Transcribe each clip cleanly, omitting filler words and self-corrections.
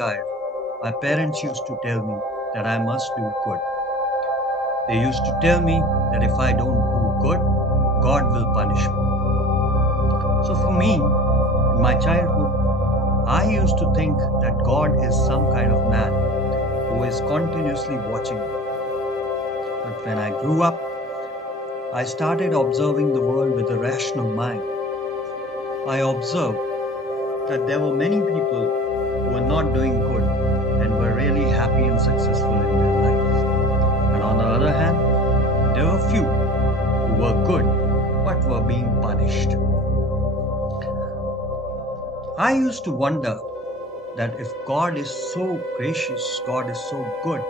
child, my parents used to tell me that I must do good. They used to tell me that if I don't do good, God will punish me. So for me, in my childhood, I used to think that God is some kind of man who is continuously watching me. But when I grew up, I started observing the world with a rational mind. I observed that there were many people who were not doing good and were really happy and successful in their lives. And on the other hand, there were few who were good but were being punished. I used to wonder that if God is so gracious, God is so good,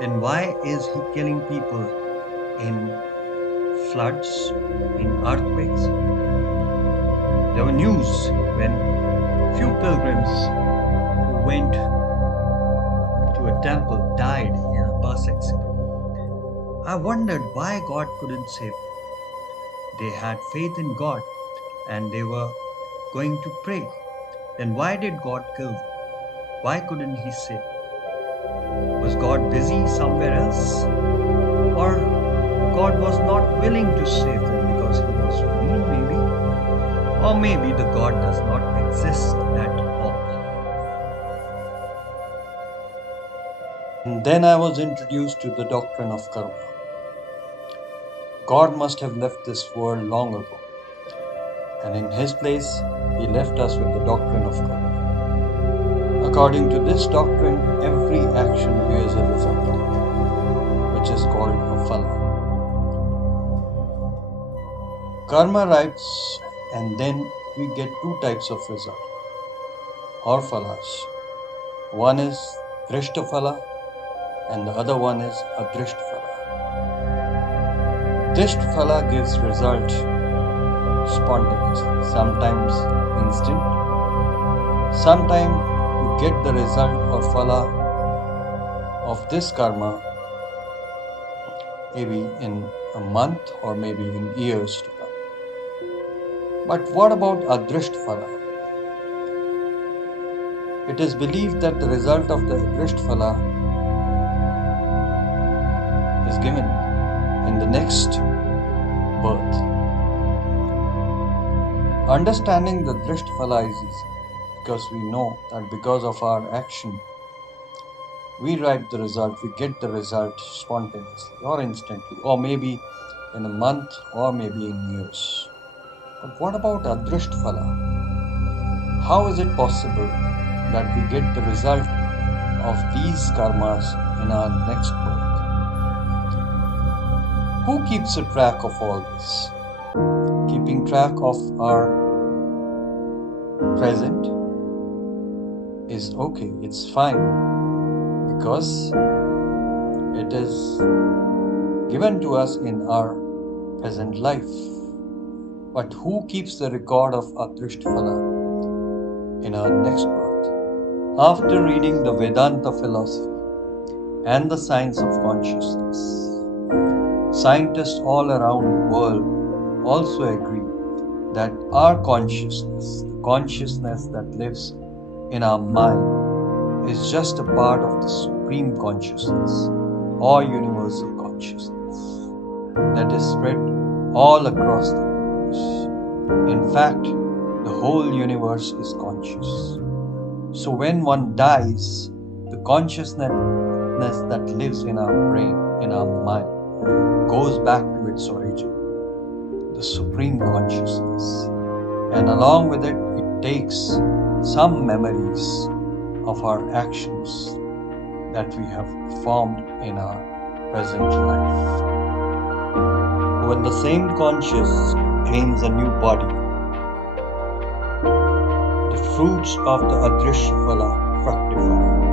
then why is He killing people in floods, in earthquakes? There were news when few pilgrims who went to a temple died in a bus accident. I wondered why God couldn't save them. They had faith in God and they were going to pray. Then why did God kill them? Why couldn't He save them? Was God busy somewhere else? Or God was not willing to save them because He was mean, maybe? Or maybe the God does not exist at all. And then I was introduced to the doctrine of karma. God must have left this world long ago, and in His place, He left us with the doctrine of karma. According to this doctrine, every action bears a result, which is called a phala. Karma writes, and then we get two types of result or phalas. One is drishta phala, and the other one is adrisht phala. Drishta phala gives result spontaneously, sometimes instant. Sometimes you get the result or phala of this karma maybe in a month or maybe in years to come. But what about adrisht phala? It is believed that the result of the adrisht phala is given in the next birth. Understanding the drisht phala is easy because we know that because of our action, we write the result, we get the result spontaneously or instantly, or maybe in a month or maybe in years. But what about adrisht phala? How is it possible that we get the result of these karmas in our next birth? Who keeps a track of all this? Keeping track of our present is okay, it's fine, because it is given to us in our present life. But who keeps the record of Adrisht Phala in our next birth? After reading the Vedanta philosophy and the science of consciousness, scientists all around the world also agree that our consciousness, the consciousness that lives in our mind, is just a part of the supreme consciousness or universal consciousness that is spread all across the universe. In fact, the whole universe is conscious. So when one dies, the consciousness that lives in our brain, in our mind, goes back to its origin, the supreme consciousness. And along with it, it takes some memories of our actions that we have performed in our present life. When the same conscious gains a new body, the fruits of the adrisha phala fructify.